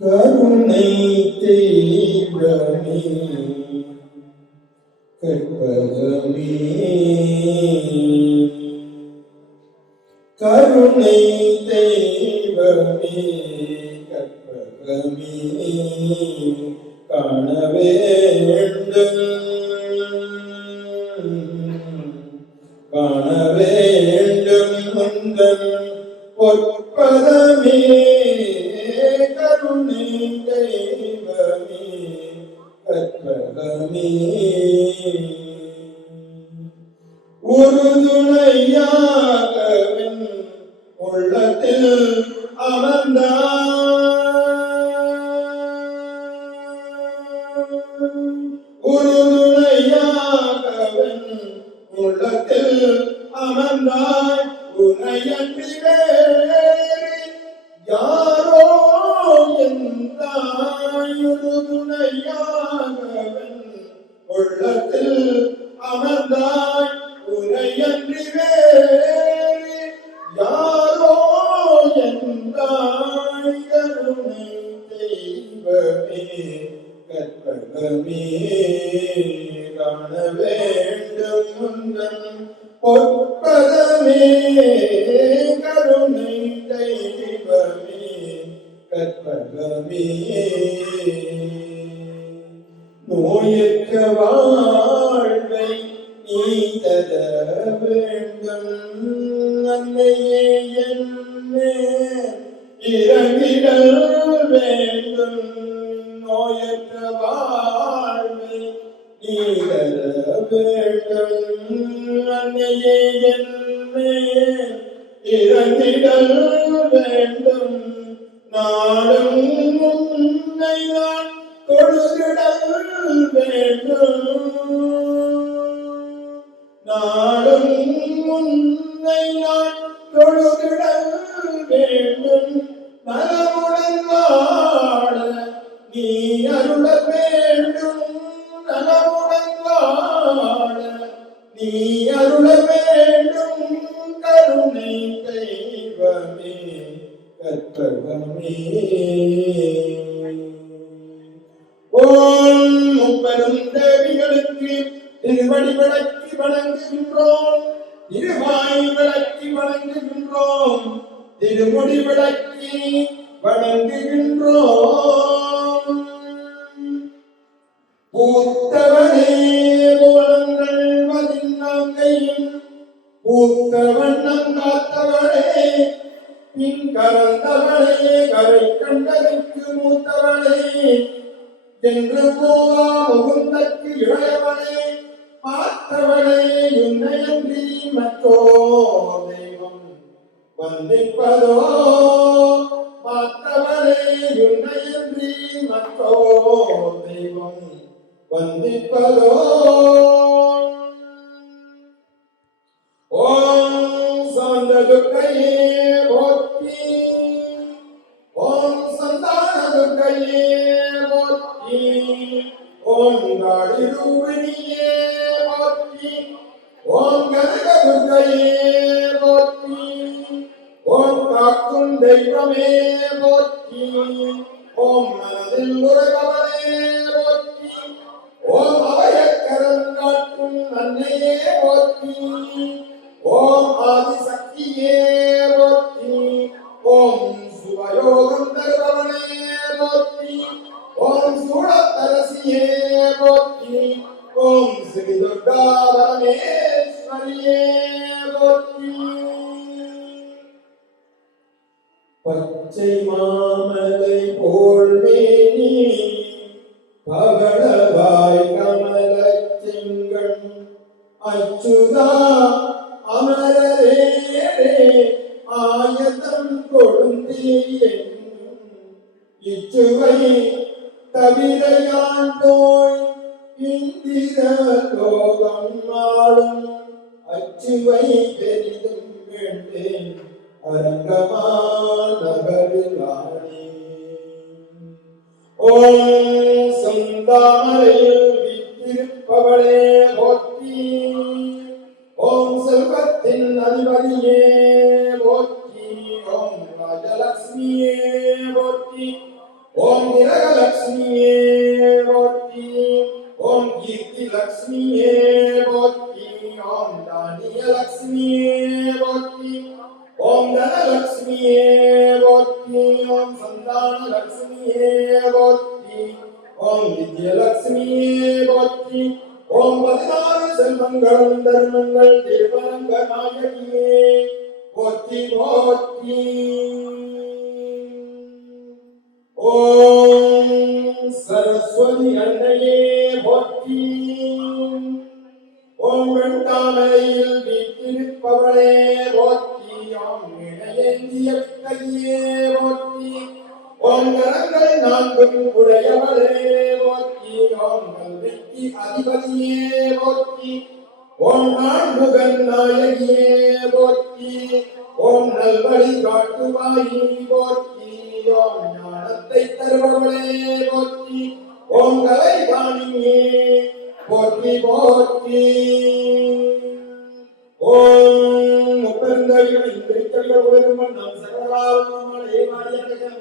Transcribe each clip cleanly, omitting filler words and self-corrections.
கருணை தெய்வமே கற்பகமே கருணை தெய்வமே கற்பகமே காண வேண்டும் முந்தன் பொற்பதமே கருணை தெய்வமே கற்பகமே உறுதுணையாகவன் உள்ளத்தில் உறுதுணையாகவன் உள்ளத்தில் அமர்ந்தாய் உன்னையன்றி வேறு யாரோ என்றாய் உறுதுணையாகவன் உள்ளத்தில் அமர்ந்தாய் உன்னையன்றி வேறு யாரோ என்றாய் கருணை தெய்வமே கற்பகமே காண வேண்டும் முந்தன் பொற்பதமே கருணை தெய்வமே கற்பகமே நோயற்ற வாழ்வை நீ தர வேண்டும் அன்னையே என்னே இறங்கிடல் வேண்டும் நோயற்ற வாழ்வை நீ தர வேண்டும் அன்னையே என்னே இறங்கிடல் வேண்டும் நாளும் உன்னை நான் தொழுகிடல் வேண்டும் நாளும் உன்னை நான் தொழுகிடல் வேண்டும் நலமுடன் வாழ நீ அருள வேண்டும் நலமுடன் வாழ நீ அருள வேண்டும் கருணை தெய்வமே கற்பகமே ஓம் முப்பெரும் தேவிகளுக்கு திருவடி விளக்கி வணங்குகின்றோம் திருவாய் விளக்கி வணங்குகின்றோம் திருமுடி விளக்கி வணங்குகின்றோம் பூத்தவனே புவனங்கள் பதினான்கையும் பூத்த வண்ணம் காத்தவனே பின் கறந்தவனே கரை கண்டனுக்கு மூத்தவனே என்று போவா முகுந்தற்கு இளையவனே பார்த்தவனே உன்னையன்றி மற்றோ தெய்வம் வந்திப்பதோ பார்த்தவனே உன்னையன்றி மற்றோ தெய்வம் வந்திப்பதோ ஓம் சாந்ததுர்க்கையே போற்றி ஓம் சந்தானதுர்க்கையே போற்றி ஓம் காளிரூபிணியே போற்றி ஓம் கனகதுர்க்கையே போற்றி ஓம் காக்கும் தெய்வமே போற்றி ஓம் மனதில் உறகவனே போற்றி ஓம் அவையக்கரம் காட்டும் அன்னையே போற்றி ஓம் ஆதிசக்தியே போற்றி ஓம் சுபயோகம் தருபவனே போற்றி ஓம் சூழத்தரசியே போற்றி ஓம் ஸ்ரீ துர்கா பரமேஸ்வரியே போற்றி பச்சை மாமலை போல் மேனி பவளவாய் கமல செங்கண் அச்சுதா அமரரே ஆயதம் கொழுந்தே இச்சுவை தவிரையான் போய் இந்திர லோகம் ஆளும் அச்சுவை பெரிதும் வேண்டேன் அரங்கமா நகரிலானே ஓம் சந்தாமரையில் வீற்றிருப்பவளே போற்றி ஓம் செல்வத்தின் அதிபதியே போற்றி ஓம் ராஜலட்சுமியே போற்றி ஓம் கிரகலட்சுமியே போற்றி ஓம் கீர்த்தி லட்சுமியே போற்றி ஓம் தானியலட்சுமியே போற்றி ஓம் தனலட்சுமியே போற்றி ஓம் சந்தானலட்சுமியே போற்றி ஓம் வித்யலட்சுமியே போற்றி ஓம் 16 செல்வங்களும் தர்மங்கள் திருவரங்க நாயகியே போற்றி போற்றி ஓம் சரஸ்வதி அன்னையே போற்றி ஓம் வெண்தாமரையில் வீற்றிருப்பவளே போற்றி ஓம் இணையேந்திய வித்தையே போற்றி ஓம் கரங்கள் 4 உடையவளே போற்றி ஓம் கல்விக்கு அதிபதியே போற்றி ஓம் நான்முகன் நாயகியே போற்றி ஓம் நல்வழி காட்டுவாயி போற்றி ஓம் ஞானத்தை தருபவளே போற்றி ஓம் கலைவாணியே போற்றி போற்றி ஓம் முப்பெருந்தடிகள் இந்திரித்தடிகள் உயரும் நம் சகலாவணமலை மாடியர்கள்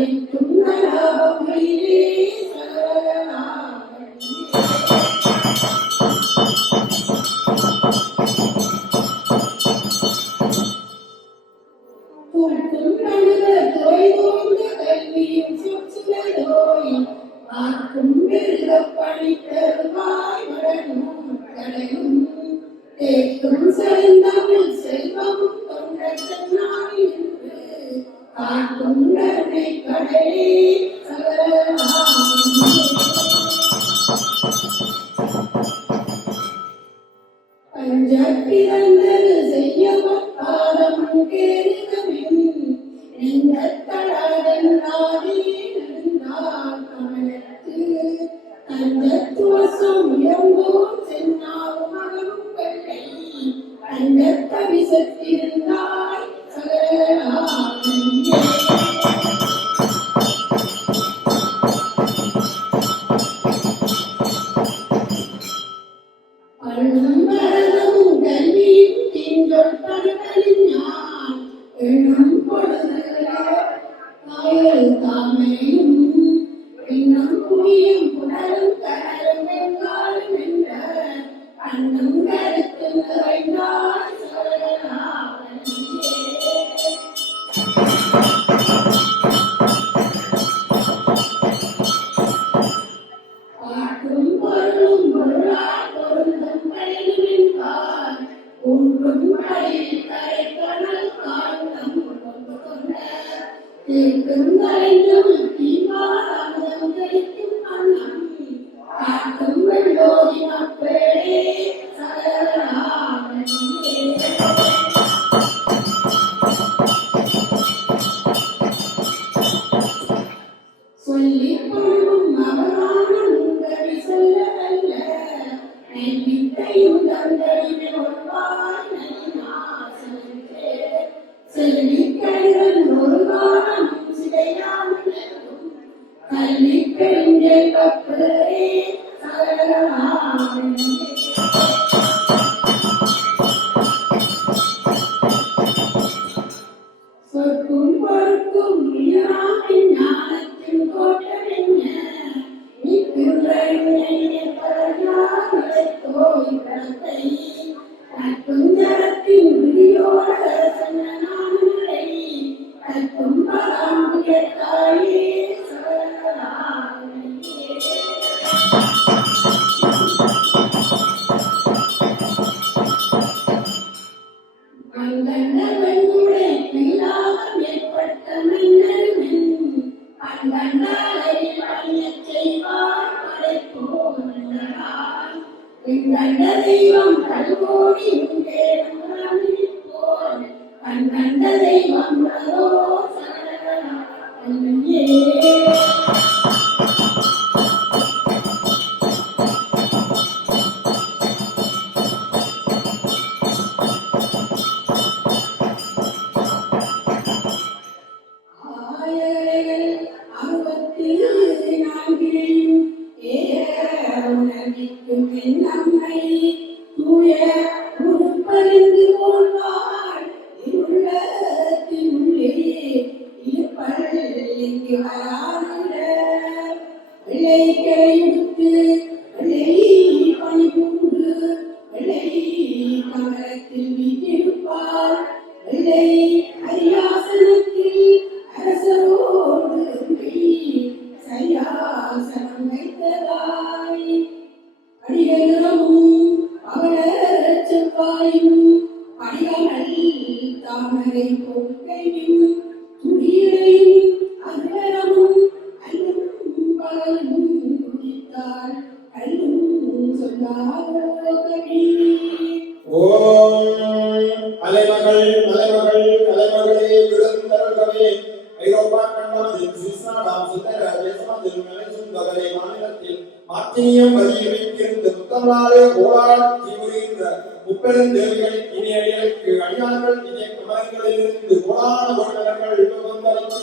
அளிக்கும் நலாபமையிலே தூக்கும் கழுத தொய்தோய்ந்த கல்வியும் சொற்சிலதோய் ஆக்கும் மிருக பணித்தருவாய் மடனும் கடையும் தேக்கும் செழுந்தமிழ் செல்வமும் தொண்டர் சென்னாய் என்று காக்கும் கருணை கடலே பஞ்சப்பிறந்தது செய்யப்பட்டாரம் கேளுகமின் நெஞ்சத்தடாதன் நாடி நெடுந்தாள் கமலத்து தஞ்சத்துவசம் இயங்கோம் சென்னாவும் மகனும் வெள்ளை தஞ்சத்தவிசத்திருந்தாய் சகலாவியே பள்ளும் வரதும் கல்வியும் தீஞ்சொல் படுதலின் யான் எண்ணும் பொழுதுகளே காயல் தாமையும் இன்னும் குவியும் புனலும் கடலும் வெங்காலும் என்ற அண்ணும் கருத்து நிறைந்தாய் சகலாவியே பாட்டும் பொருளும் பொருளால் பொருந்தும் பழியுமென்பார் ஊன்றும் பழியில் கரைக்கணல் காலம் கொண்டு கொண்ட தீர்க்கும் கலைஞம் தீவார் அமுதம் கழிக்கும் அன்னம் காட்டும் வெள்ளோதி மக்களே சகலாவியே சொல்லிக் கொள்ளும் அவரான உங்களை சொல்லவல்ல நெய்வித்தையும் தந்தடிவில் ஒன்றாய் நலிநாசனே செல்விக் கழுதன் ஒரு காலம் சிதையாமல் நிற்கும் கல்விப் பெருஞ்சை கப்பலே சகலாவியே சொற்கும் பொறுக்கும் இயலாமையின் ஞானத்தின் கோட்டமென்ன நிற்கின்ற பரஞானத்தோய் படத்தை கற்கும் ஜலத்தின் விழியோட சன்னநாமங்களை கற்கும் பராம்புயத்தாயே சகலாவியே அங்கண்டவனுடைய பிலாகம் ஏற்பட்ட மன்னருமென் அங்கண்டாலை பணியச் செய்வார் படைப்போனார் எங்கண்ட தெய்வம் கல்கோடி போல் கண்கண்ட தெய்வம் அதோ சகலாவியே ஆயர்கள் 64 உணர்விக்கும் நம்மை தூய உருப்பறிந்து போல்வாள் உள்ளத்தின் உள்ளே இருப்பள் இங்கு வராத வெள்ளை கரையுடுத்து வெள்ளை பணிபூண்டு வெள்ளை கமலத்தில் வீட்டிருப்பாள் வெள்ளை அரியாசனத்தில் அரசரோடு சரியாசனம் வைத்ததாய் அடிகளும் அவள செவ்வாயும் அடியாமல் தாமரை கொள்கையும் துடியையும் அகரமும் அல்லும் பகலும் குடித்தாள் கல்லும் சொல்லாதோ கவி ஓம் அலைமகள் மலைமகளே விழுந்தருகவே ஐரோப்பா கண்டமதில் சுவிஸ்நாடாம் சித்தர தேசமதில் மலைசுந்தகரை மாநிலத்தில் மாத்தினியம் வழியில் வைத்திருந்த புத்தமலாலே ஓராள் தீவுகின்ற முப்பெருந்தேவிகளின் இனியடிகளுக்கு அடியார்கள் இதே குமரங்களிலிருந்து கோடான கோட்டர்கள் வந்தளிக்க